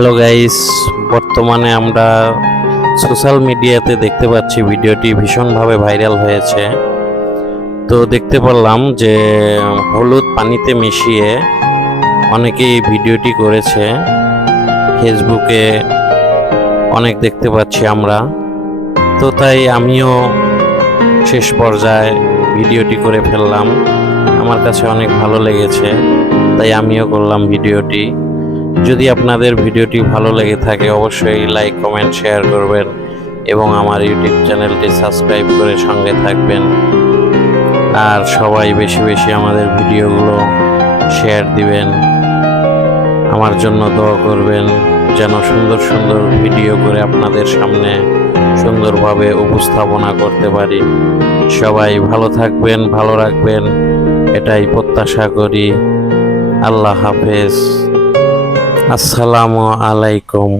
Hello guys, বর্তমানে আমরা social মিডিয়াতে দেখতে পাচ্ছি ভিডিওটি ভীষণভাবে ভাইরাল হয়েছে। তো দেখতে পারলাম যে হলুদ পানিতে মিশিয়ে অনেকেই ভিডিওটি করেছে। ফেসবুকে অনেক দেখতে পাচ্ছি আমরা। তো তাই আমিও শেষ পর্যায়ে ভিডিওটি করে ফেললাম। আমার কাছে অনেক ভালো লেগেছে, তাই আমিও করলাম ভিডিওটি। যদি আপনাদের ভিডিওটি ভালো লেগে থাকে অবশ্যই লাইক, কমেন্ট, শেয়ার করবেন এবং আমার ইউটিউব চ্যানেলটি সাবস্ক্রাইব করে সঙ্গে থাকবেন। আর সবাই বেশি বেশি আমাদের ভিডিওগুলো শেয়ার দিবেন, আমার জন্য দোয়া করবেন যেন সুন্দর সুন্দর ভিডিও করে আপনাদের সামনে সুন্দরভাবে উপস্থাপনা করতে পারি। সবাই ভালো থাকবেন, ভালো রাখবেন, এটাই প্রত্যাশা করি। আল্লাহ হাফেজ। আসসালামু আলাইকুম।